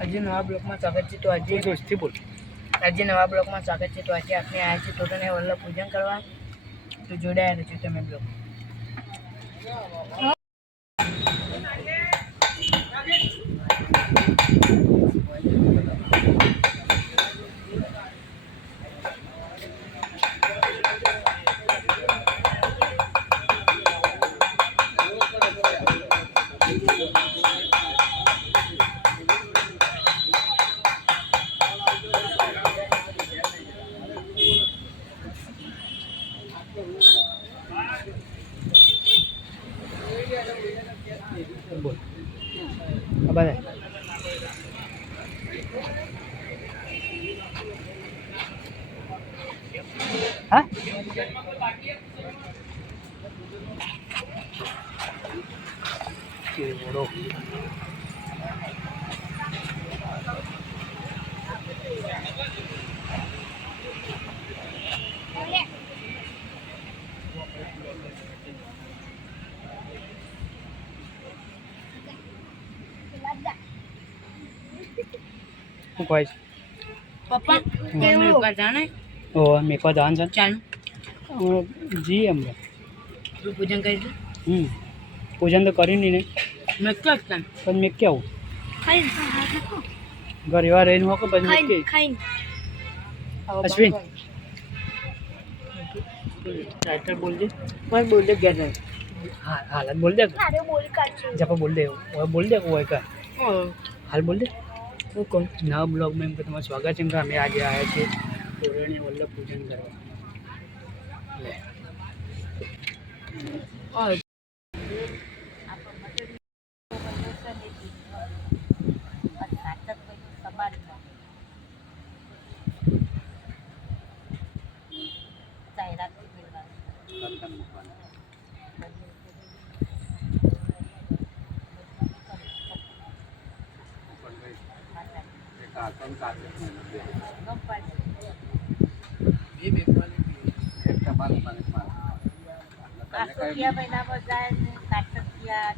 આજે નવા બ્લોકમાં સ્વાગત છે. તો આજે નવા બ્લોકમાં સ્વાગત છે. તો આજે આપણે આવ્યા છીએ તોરણે વલ્લભ પૂજન કરવા. તો જોડાયા રહેજો તમે બ્લોક. બોલ અબાય હા કેવડો કોઈ પપ્પા મેકવા જાણે ઓ મેકવા જવાનું છે ચાલ જી અમને તું પૂજન કરી દે પૂજન તો કર્યું નહીં ને મેં ક્યાં કામ પણ મેં કેવું ખાઈ ઘર એવા રહીને હોકો પછી મેં કે ખાઈ અશ્વિન ટાઈટર બોલ દે બસ બોલ દે ગયા હા હાલત બોલ દે અરે બોલ કાઢ જપા બોલ દે બોલ દે કોઈ કા હાલ બોલ દે હું કોણ નવા બ્લોગમાં એમ કે તમારું સ્વાગત છે. એમ કે અમે આજે આવ્યા છીએ તોરણીય વલ્લભ પૂજન કરવા. લે મહિના પર જાય ને કાટકિયા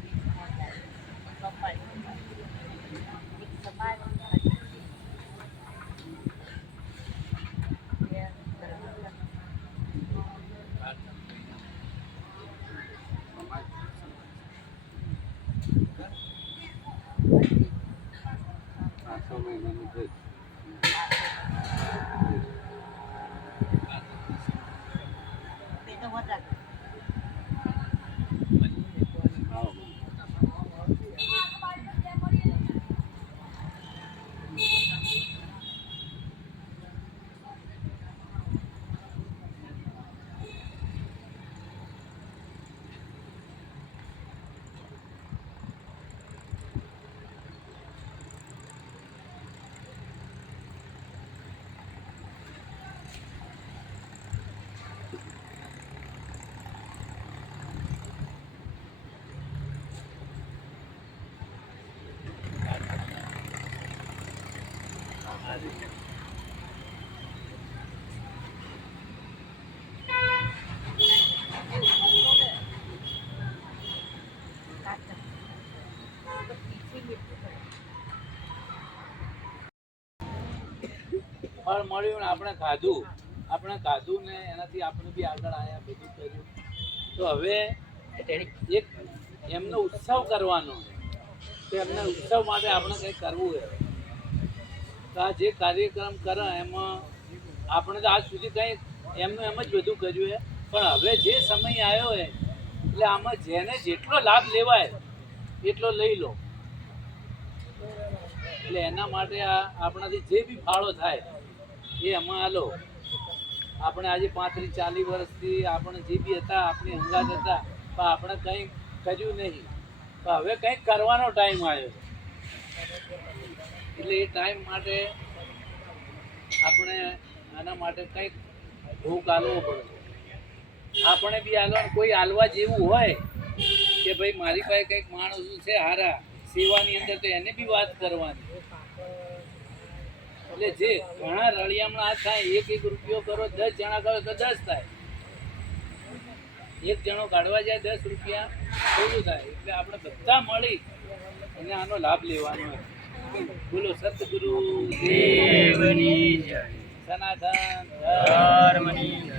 ફળ મળ્યું ને આપણે ખાધું ને એનાથી આપણે બી આગળ આવ્યા બધું કર્યું. તો હવે એક એમનો ઉત્સવ કરવાનો તો એમના ઉત્સવ માટે આપણે કંઈક કરવું છે. તો આ જે કાર્યક્રમ કરે એમાં આપણે તો આજ સુધી કંઈ એમનું એમ જ બધું કર્યું છે. પણ હવે જે સમય આવ્યો છે એટલે આમાં જેને જેટલો લાભ લેવાય એટલો લઈ લો. એટલે એના માટે આપણાથી જે બી ફાળો થાય એ એમાં આલો. આપણે આજે 35-40 વર્ષથી આપણે જે બી હતા આપણી અંગાત હતા પણ આપણે કંઈ કર્યું નહીં. પણ હવે કંઈક કરવાનો ટાઈમ આવ્યો એટલે એ ટાઈમ માટે આપણે આના માટે કંઈક ભૂખ આલવો પડે. આપણે બી આલવાનું કોઈ આલવા જેવું હોય કે ભાઈ મારી પાસે કંઈક માણસો છે હારા સેવાની અંદર તો એને બી વાત કરવાની. એટલે જે ઘણા રળિયામણા આ થાય 1-1 રૂપિયો કરો 10 જણા કરો તો 10 થાય. 1 જણો કાઢવા જાય 10 રૂપિયા થોડું થાય. એટલે આપણે બધા મળી અને આનો લાભ લેવાનો હોય. બોલો સતગુરુ દેવની જય. સનાતન ધર્મની જય.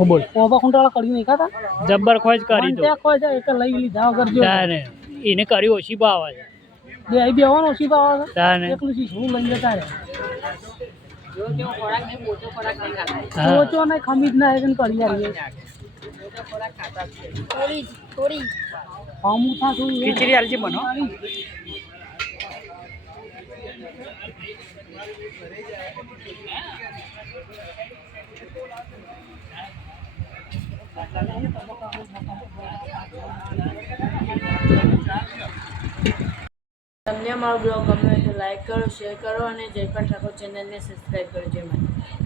બોલ ઓબા ખુંટાળા કરી નહીં ખાતા જબ્બર ખોજ કરી તો ત્યાં કોઈ જાય એટલે લઈ લીધા વગર જો તારે એને કરી ઓછી ભાવ આવે બે અહીં બેવાનો ઓછી ભાવ આવે તારે એકલું શીશ હું લઈને જતા રહે હા. ઓછો નહીં ખમીજ ના એને કરી આવીએ અમુક થાતું ખીચડી આલજી બનો તમને અમારો બ્લોગ ગમે તો લાઈક કરો, શેર કરો અને જયપાલ ઠાકોર ચેનલને સબસ્ક્રાઈબ કરો. જય માતા.